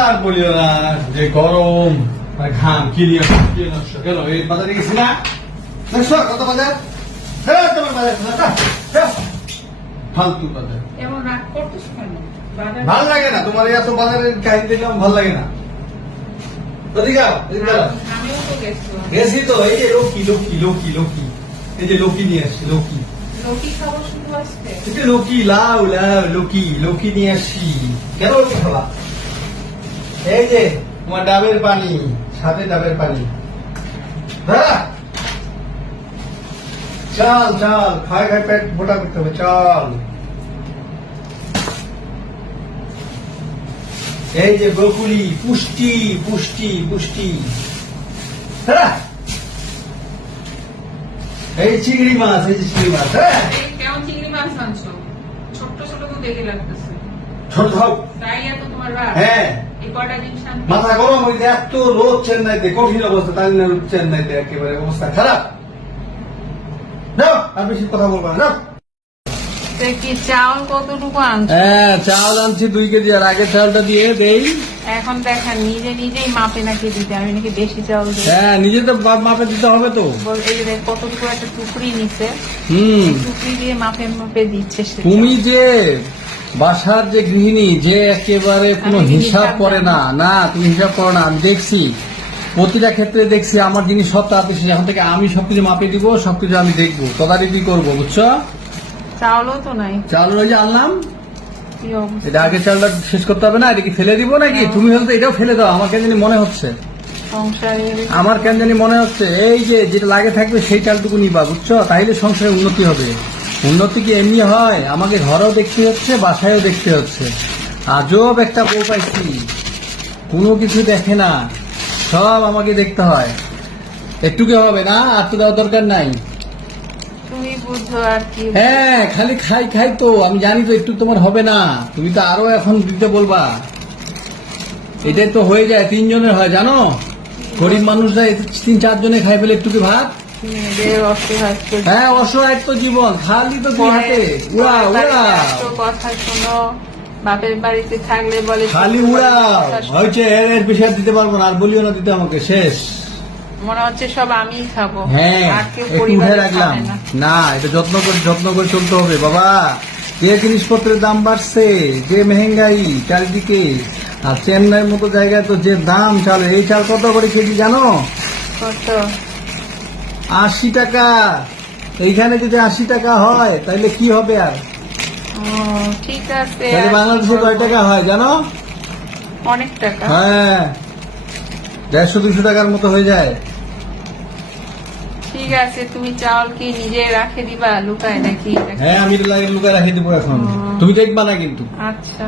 আর বলিও না যে গরম আর ঘাম কিরিয়ে কিরিয়ে নষ্ট কেন? এই বাজারে গেছি না? দেখছ কত বাজার? তোমার বাজার। ফালতু বাজার। এমন রাগ করতেছো কেন? ভালো লাগে না তোমার এত বাজারের কাহিনী দেখলে আমার ভালো লাগে না? গেছো গেছি তো এই যে লক্ষ্মী লক্ষ্মী লক্ষ্মী লক্ষ্মী। এই যে লক্ষ্মী নিয়ে আসছি লক্ষ্মী। লোকি যে লক্ষ্মী লাউ লাউ লক্ষ্মী লক্ষ্মী নিয়ে আসছি কেন লক্ষ্মী খাবা এই যে, তোমার ডাবের পানি, সাথে ডাবের পানি। হ্যাঁ? চল চল, খাই খাই, পেট মোটা করতে হবে, চল। এই যে ব্রকুলি, পুষ্টি পুষ্টি পুষ্টি। হ্যাঁ? এই চিংড়ি মাছ এই চিংড়ি মাছ হ্যাঁ? এই কেমন চিংড়ি মাছ আনছো? ছোট্ট ছোট তো দেখে লাগতেছে। ছোট হোক। তাই এত তোমার রাগ? হ্যাঁ। মাথা গরম হয়েছে এত রোদ চেন্নাইতে কঠিন অবস্থা তামিলনাড়ু চেন্নাইতে একেবারে অবস্থা খারাপ। না আর বেশি কথা বলব না চাউল কতটুকু আনছো? হ্যাঁ চাল আনছি দুই কেজি আর আগের চালটা দিয়ে দেই। এখন দেখা নিজে নিজেই মাপে নাকি দিতে আমি নাকি বেশি চাউল হ্যাঁ নিজে তো মাপে দিতে হবে তো। এই যে কতটুকু একটা টুকরি নিছে হুম। টুকরি দিয়ে মাপে মাপে দিচ্ছে তুমি যে বাসার যে গৃহিণী যে একেবারে কোনো হিসাব করে না। না তুমি হিসাব করো না আমি দেখছি। প্রতিটা ক্ষেত্রে দেখছি আমার জিনিস সব তাড়াতাড়ি। এখন থেকে আমি সবকিছু মাপে দিব সবকিছু আমি দেখব তদারকি করব বুঝছ? চাউলও তো নাই। চাল ওই যে আনলাম। এটা আগের চালটা শেষ করতে হবে না এটা কি ফেলে দিব নাকি? তুমি হয়তো এটাও ফেলে দাও আমার কেন জানি মনে হচ্ছে। আমার কেন জানি মনে হচ্ছে এই যে যেটা লাগে থাকবে সেই চালটুকু নিবা বুঝছ? তাইলে সংসারে উন্নতি হবে। উন্নতি কি এমনি হয়? আমাকে ঘরেও দেখতে হচ্ছে বাসায়ও দেখতে হচ্ছে। আজব একটা বউ পাইছি। কোনো কিছু দেখে না। সব আমাকে দেখতে হয়। একটুকে হবে না আর তো দেওয়ার দরকার নাই। তুমি বুঝো আর কি হ্যাঁ খালি খাই খাই তো আমি জানি তো একটু তোমার হবে না। তুমি তো আরও এখন দিতে বলবা। এটাই তো হয়ে যায় তিনজনের হয় জানো? গরিব মানুষরা তিন চারজনে খাই ফেলে একটু কি ভাত হ্যাঁ অসহায় তো জীবন খালি তো দুই হাতে। উড়া উড়া এত কথা শোনো। বাপের বাড়িতে থাকলে বলে খালি উড়াও। হয়েছে এর দিতে পারব না আর বলিও না দিতে আমাকে শেষ। মনে হচ্ছে সব আমিই খাব। হ্যাঁ আর কেউ একটু উঠে রাখলাম। না। না এটা যত্ন করে যত্ন করে চলতে হবে। বাবা যে জিনিসপত্রের দাম বাড়ছে? যে মেহেঙ্গাই চারিদিকে। আর চেন্নাইয়ের মতো জায়গায় তো যে দাম চালে এই চাল কত করে কেজি জানো? কত? আশি টাকা। এইখানে যদি আশি টাকা হয় তাহলে কি হবে আর? ঠিক আছে বাংলাদেশে কয় টাকা হয় জানো? অনেক টাকা। হ্যাঁ। দেড়শো দুশো টাকার মতো হয়ে যায়। ঠিক আছে তুমি চাউল কি নিজে রাখে দিবা লুকায় নাকি? হ্যাঁ আমি লুকায় রাখে দিব এখন। তুমি দেখবা না কিন্তু। আচ্ছা।